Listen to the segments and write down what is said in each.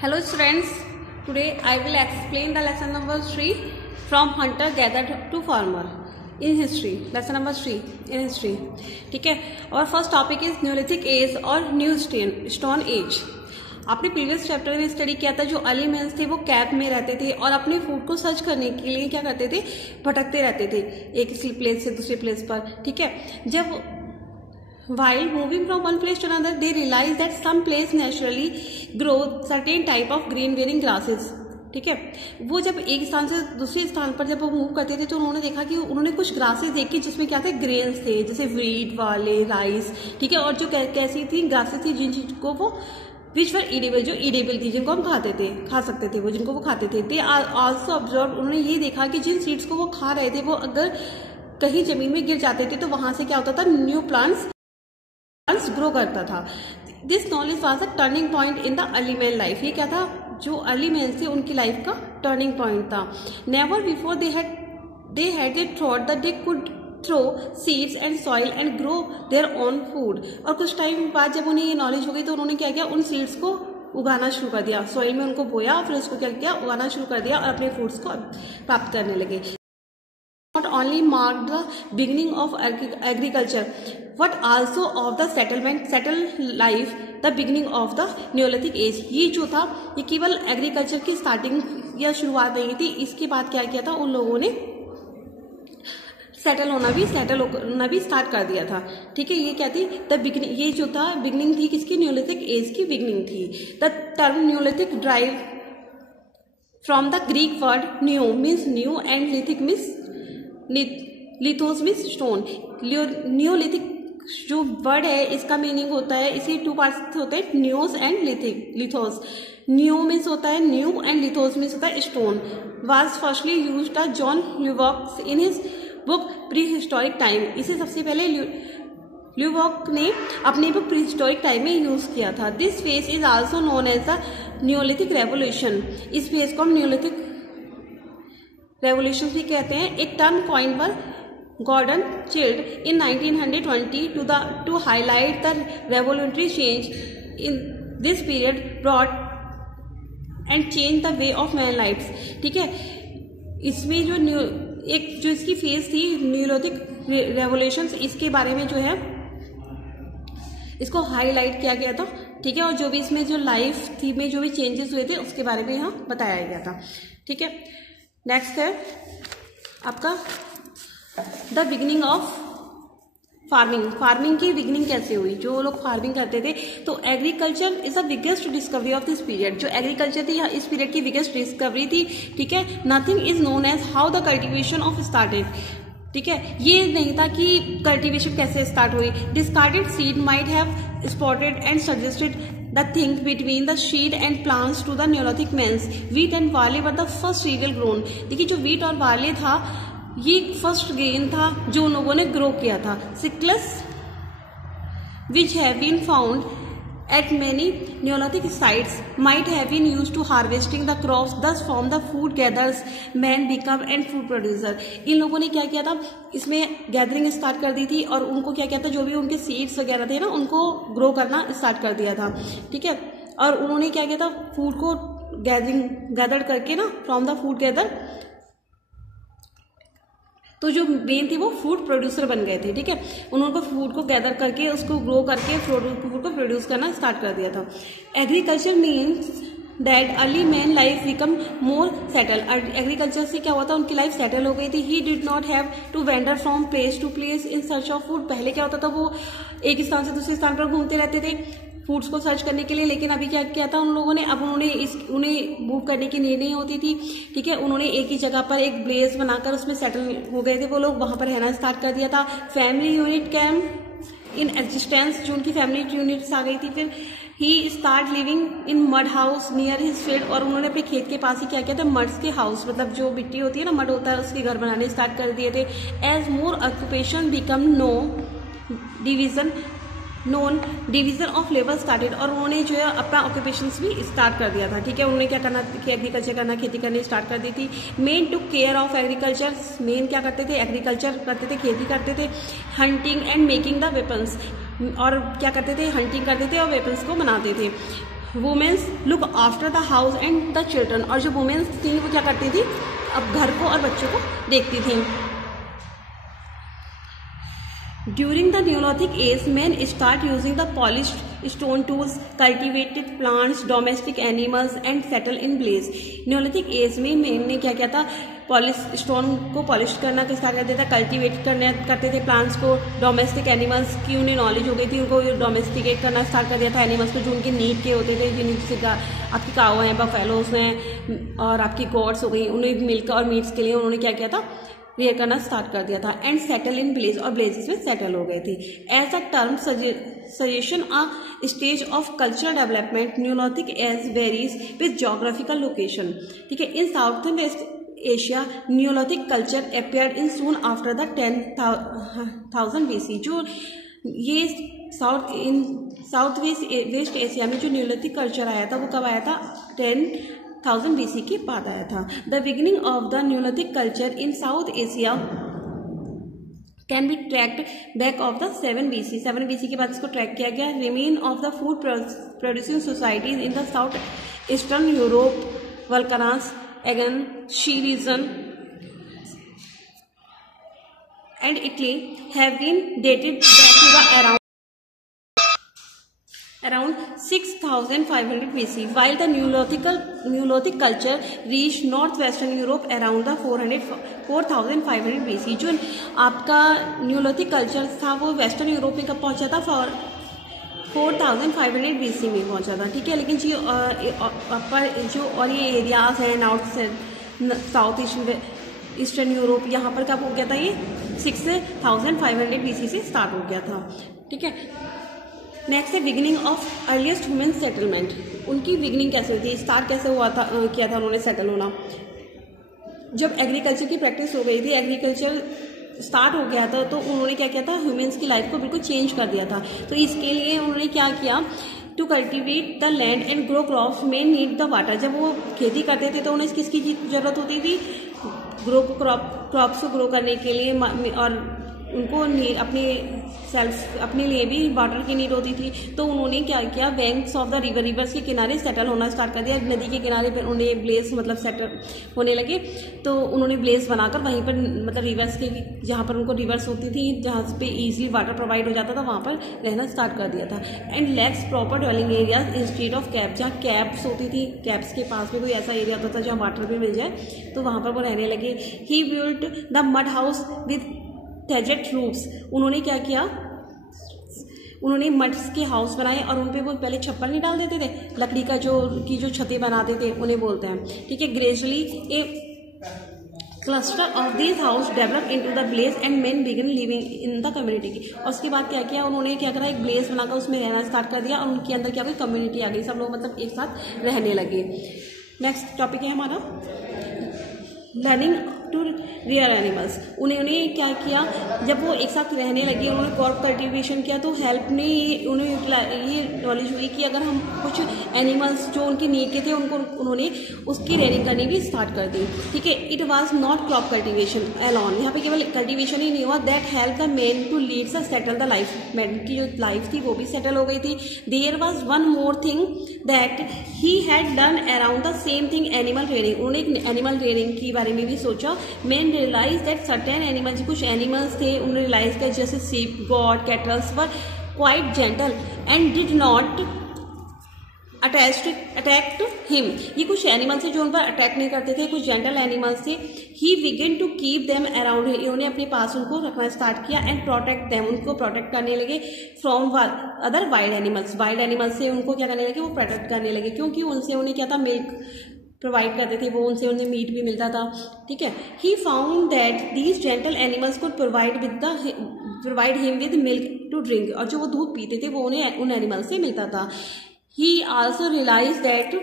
Hello students, today I will explain the lesson number 3 from hunter gatherer to farmer in history. Lesson number 3 in history. ठीक है, और first topic is neolithic age और new stone age. आपने previous chapter में study किया था. जो early mains थे वो कैप में रहते थे और अपने फूड को सर्च करने के लिए क्या करते थे, भटकते रहते थे एक प्लेस से दूसरे प्लेस पर. ठीक है, जब while moving from one place to another they realized that some place naturally grow certain type of green bearing grasses. ठीक है, वो जब एक स्थान से दूसरे स्थान पर जब वो मूव करते थे तो उन्होंने देखा कि उन्होंने कुछ ग्रासेस देखी जिसमें क्या थे, ग्रेन्स थे, जैसे व्हीट वाले, राइस. ठीक है, और जो कैसी थी ग्रासेस थी जिनको वो विच वर ईडेबल, जो ईडेबल थी, जिनको हम खाते थे, खा सकते थे, वो जिनको वो खाते थे. दे आल्सो ऑब्जर्व, उन्होंने ये देखा कि जिन सीड्स को वो खा रहे थे वो अगर कहीं जमीन में गिर जाते थे तो वहां से क्या होता था, न्यू प्लांट्स ग्रो करता था. This knowledge was a turning point in the early man life. ये क्या था, जो अर्ली मैन थे उनकी लाइफ का टर्निंग पॉइंट था. Never before they had thought that they could throw seeds and soil and grow their own food. और कुछ टाइम बाद जब उन्हें ये नॉलेज हो गई तो उन्होंने क्या किया, उन सीड्स को उगाना शुरू कर दिया, सॉइल में उनको बोया, फिर उसको क्या किया, उगाना शुरू कर दिया और अपने फूड्स को प्राप्त करने लगे. Not only marked the beginning of agriculture, but also of the settled life, the beginning of the Neolithic age. ये जो था ये केवल एग्रीकल्चर की स्टार्टिंग या शुरुआत नहीं थी. इसके बाद क्या किया था, उन लोगों ने सेटल होना भी स्टार्ट कर दिया था. ठीक है, ये क्या थी, द बिगिनिंग, ये जो था बिगिनिंग थी किसकी, न्यूलिथिक एज की बिगिनिंग थी. The term neolithic drive from the Greek word new means new and lithic means lithos means stone. Neolithic जो वर्ड है इसका मीनिंग होता है, इसके टू पार्ट्स होते हैं, neos and lithos. New means होता है न्यू एंड लिथोस मीन्स होता है stone. Was firstly used by John Lubbock in his book pre historic time. इसे सबसे पहले ल्यूवॉक ने अपनी बुक प्री हिस्टोरिक टाइम में यूज किया था. This phase is also known as the neolithic revolution. इस फेज को हम न्यूलिथिक रेवोल्यूशन भी कहते हैं. एक टर्म कॉइन पर Gordon Childe in 1920 to highlight the revolutionary change in this period brought and change the way of man lifes. ठीक है, इसमें जो इसकी फेज थी न्यूलिथिक रेवोल्यूशन, इसके बारे में जो है इसको हाईलाइट किया गया था. ठीक है, और जो भी इसमें जो लाइफ थी में जो भी चेंजेस हुए थे उसके बारे में यहाँ बताया गया था. ठीक है, नेक्स्ट है आपका the beginning of farming. Farming की बिगिनिंग कैसे हुई, जो लोग फार्मिंग करते थे, तो agriculture is the biggest discovery of this period. जो एग्रीकल्चर थी इस पीरियड की बिगेस्ट डिस्कवरी थी. ठीक है, nothing is known as how the cultivation of started. ठीक है, ये नहीं था कि कल्टीवेशन कैसे स्टार्ट हुई. Discarded seed might have spotted and suggested the thing between the seed and plants to the Neolithic men. Wheat and barley were the first cereal grown. देखिए, जो wheat और barley था ये फर्स्ट ग्रेन था जो उन लोगों ने ग्रो किया था. Sickles which have been found at many Neolithic sites might have been used to harvesting the crops. Thus from the food gatherers men become and food producer. इन लोगों ने क्या किया था, इसमें गैदरिंग स्टार्ट कर दी थी और उनको क्या किया था, जो भी उनके सीड्स वगैरह थे ना उनको ग्रो करना स्टार्ट कर दिया था. ठीक है, और उन्होंने क्या किया था, फूड को गैदर करके ना फ्रॉम द फूड गैदर, तो जो मेन थे वो फूड प्रोड्यूसर बन गए थे. ठीक है, उन्होंने फूड को गैदर करके उसको ग्रो करके फूड को प्रोड्यूस करना स्टार्ट कर दिया था. Agriculture means that early man life become more settle. Agriculture से क्या हुआ था, उनकी लाइफ सेटल हो गई थी. He did not have to wander from place to place in search of food. पहले क्या होता था, वो एक स्थान से दूसरे स्थान पर घूमते रहते थे फूड्स को सर्च करने के लिए. लेकिन अभी क्या किया था उन लोगों ने, अब उन्हें मूव करने की नीड नहीं होती थी. ठीक है, उन्होंने एक ही जगह पर एक प्लेस बनाकर उसमें सेटल हो गए थे वो लोग, वहां पर रहना स्टार्ट कर दिया था. Family unit came in existence, जो उनकी फैमिली यूनिट्स आ गई थी. फिर ही start living in mud house near his field. और उन्होंने अपने खेत के पास ही क्या किया था, मड्स के हाउस, मतलब जो मिट्टी होती है ना, मड होता है, उसके घर बनाने स्टार्ट कर दिए थे. As more occupation become division of labour started. और उन्होंने जो है अपना ऑक्यूपेशंस भी स्टार्ट कर दिया था. ठीक है, उन्होंने क्या करना, एग्रीकल्चर करना, खेती करनी स्टार्ट कर दी थी. Main took care of agriculture. Main क्या करते थे, एग्रीकल्चर करते थे, खेती करते थे. Hunting and making the weapons. और क्या करते थे, हंटिंग करते थे और वेपन्स को बनाते थे. Womens look after the house and the children, और जो वुमेन्स थी वो क्या करती थी, अब घर को और बच्चों को देखती थी। During the neolithic age men start using the polished stone tools, cultivated plants, domestic animals and settle in blaze। Neolithic age में men ने क्या किया था, पॉलिश स्टोन को पॉलिश करना स्टार्ट कर दिया था, कल्टिवेट करते थे प्लांट्स को, डोमेस्टिक एनिमल्स की उन्हें नॉलेज हो गई थी, उनको डोमेस्टिकेट करना स्टार्ट कर दिया था एनिमल्स को जो उनके नीड के होते थे, जिनसे आपकी काव हैं, बफेलोस हैं और आपकी गॉड्स हो गई, उन्हें मिल्क और मीट्स के लिए उन्होंने क्या किया था, रियर करना स्टार्ट कर दिया था। एंड सेटल इन ब्लेज, और ब्लेजेस में सेटल हो गए थे। As a term suggestion a stage of cultural development, neolithic age varies with geographical location. ठीक है, in south west Asia neolithic culture appeared in soon after the 10,000 BC। जो ये south west Asia में जो Neolithic culture आया था वो कब आया था, 10,000 BC के बाद आया था। The beginning of the Neolithic culture in south Asia can be tracked back of the 7 BC। 7 BC के बाद इसको ट्रैक किया गया। Remain of the food producing societies in the south eastern Europe, Balkans, Aegean, sea region and Italy have been dated back to the around 6,500 BC, while the Neolithic culture reached northwestern Europe around the 4,500 BC। जो आपका Neolithic culture था वो western Europe में कब पहुंचा था, 4,500 BC में पहुंचा था। ठीक है, लेकिन जो और ये एरियाज हैं साउथ ईस्टर्न यूरोप, यहाँ पर कब हो गया था, ये 6,500 BC से स्टार्ट हो गया था। ठीक है, नेक्स्ट है beginning of earliest human settlement. उनकी बिगिनिंग कैसे हुई थी, स्टार्ट कैसे हुआ था, किया था उन्होंने सेटल होना। जब एग्रीकल्चर की प्रैक्टिस हो गई थी, एग्रीकल्चर स्टार्ट हो गया था, तो उन्होंने क्या किया था, ह्यूमन्स की लाइफ को बिल्कुल चेंज कर दिया था। तो इसके लिए उन्होंने क्या किया, to cultivate the land and grow crops men need the water. जब वो खेती करते थे तो उन्हें किसकी जरूरत होती थी, क्रॉप्स को ग्रो करने के लिए, और उनको अपने लिए भी वाटर की नीड होती थी। तो उन्होंने क्या किया, बैंक्स ऑफ द रिवर्स के किनारे सेटल होना स्टार्ट कर दिया। नदी के किनारे पर उन्हें ब्लेस सेटल होने लगे, तो उन्होंने ब्लेस बनाकर वहीं पर रिवर्स के जहाँ पर उनको रिवर्स होती थी, जहाँ पे इजीली वाटर प्रोवाइड हो जाता था, वहाँ पर रहना स्टार्ट कर दिया था। And lakhs proper dwelling areas instead of cap, जहाँ कैप्स होती थी, कैप्स के पास में कोई ऐसा एरिया होता था जहाँ वाटर भी मिल जाए, तो वहाँ पर वो रहने लगे। He built the mud house with thatched roofs. उन्होंने क्या किया, उन्होंने मड्स के हाउस बनाए और उन पे वो पहले छप्पर नहीं डाल देते थे, लकड़ी का जो छतें बनाते थे उन्हें बोलते हैं। ठीक है, gradually A cluster of this house develop into the bless and main begin living in the community की। और उसके बाद क्या किया, उन्होंने क्या करा, एक ब्लेस बनाकर उसमें रहना स्टार्ट कर दिया और उनके अंदर क्या कोई कम्युनिटी आ गई, सब लोग एक साथ रहने लगे। नेक्स्ट टॉपिक है हमारा लर्निंग टू रियर एनिमल्स। उन्होंने क्या किया, जब वो एक साथ रहने लगे, उन्होंने क्रॉप कल्टीवेशन किया, तो हेल्प ने उन्हें ये नॉलेज हुई कि अगर हम कुछ एनिमल्स जो उनके नीड के थे उन्होंने उसकी रेयरिंग करनी भी स्टार्ट कर दी। ठीक है, it was not crop cultivation alone, यहाँ पे केवल कल्टीवेशन ही नहीं हुआ, that help the man to lead the settle the life. Man की जो लाइफ थी वो भी सेटल हो गई थी। There was one more thing that he had done around the same thing, animal rearing. उन्होंने एनिमल रेयरिंग के बारे में भी सोचा। Man realise that certain animals, कुछ एनिमल्स थे उन्होंने रियलाइज किया, जैसे sheep, goat, cattles were quite gentle and did not attack him. ये कुछ एनिमल्स थे जो उन पर अटैक नहीं करते थे, कुछ जेंटल एनिमल्स थे। He begin to keep them around, इन्होंने अपने पास उनको रखना स्टार्ट किया एंड प्रोटेक्ट देम, उनको प्रोटेक्ट करने लगे from other wild animals. Wild animals से उनको क्या करने लगे, वो प्रोटेक्ट करने लगे, क्योंकि उनसे उन्हें क्या था, मिल्क प्रोवाइड करते थे वो, उनसे उन्हें मीट भी मिलता था। ठीक है, he found that these gentle animals को provide him with milk to drink, और जो वो दूध पीते थे वो उन्हें उन एनिमल से मिलता था। He also realise that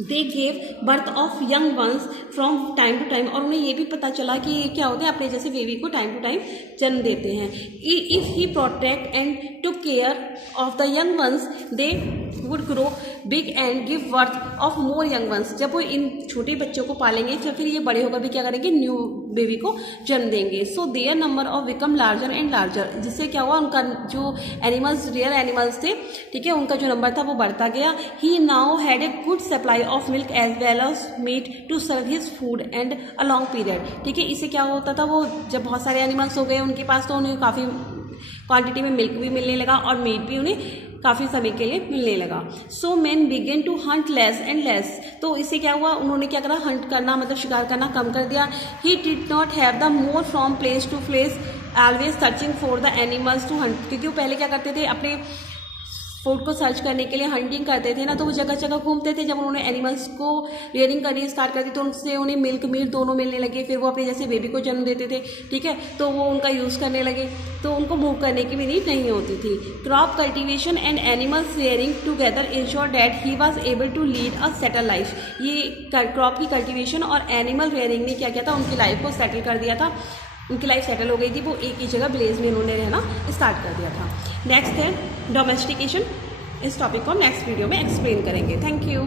they gave birth of young ones from time to time, और उन्हें ये भी पता चला कि क्या होता है, अपने जैसे बेबी को टाइम टू टाइम जन्म देते हैं। If he protect and took care of the young ones they would grow big and give birth of more young ones. जब वो इन छोटे बच्चों को पालेंगे तो फिर ये बड़े होकर भी क्या करेंगे, बेबी को जन्म देंगे। So their number of become larger and larger, जिससे क्या हुआ, उनका जो एनिमल्स, रियल एनिमल्स थे, ठीक है, उनका जो नंबर था वो बढ़ता गया। He now had a good supply of milk as well as meat to serve his food and a long period, ठीक है। इससे क्या होता था, वो जब बहुत सारे एनिमल्स हो गए उनके पास, तो उन्हें काफ़ी क्वांटिटी में मिल्क भी मिलने लगा और मीट भी उन्हें काफ़ी समय के लिए मिलने लगा। So man began to hunt less and less, तो इससे क्या हुआ, उन्होंने क्या करा, हंट करना मतलब शिकार करना कम कर दिया। He did not have the more from place to place always searching for the animals to hunt, क्योंकि वो पहले क्या करते थे, अपने फूड को सर्च करने के लिए हंटिंग करते थे ना, तो वो जगह जगह घूमते थे। जब उन्होंने एनिमल्स को रियरिंग करनी स्टार्ट कर दी तो उनसे उन्हें मिल्क मीट दोनों मिलने लगे। फिर वो अपने जैसे बेबी को जन्म देते थे, ठीक है, तो वो उनका यूज़ करने लगे, तो उनको मूव करने की भी नीड नहीं होती थी। Crop cultivation and animals rearing together ensure that he was able to lead a settle life. ये क्रॉप की कल्टिवेशन और एनिमल रियरिंग ने क्या किया था, उनकी लाइफ को सेटल कर दिया था। उनकी लाइफ सेटल हो गई थी, वो एक ही जगह विलेज में उन्होंने रहना स्टार्ट कर दिया था। नेक्स्ट है डोमेस्टिकेशन। इस टॉपिक को हम नेक्स्ट वीडियो में एक्सप्लेन करेंगे। Thank you.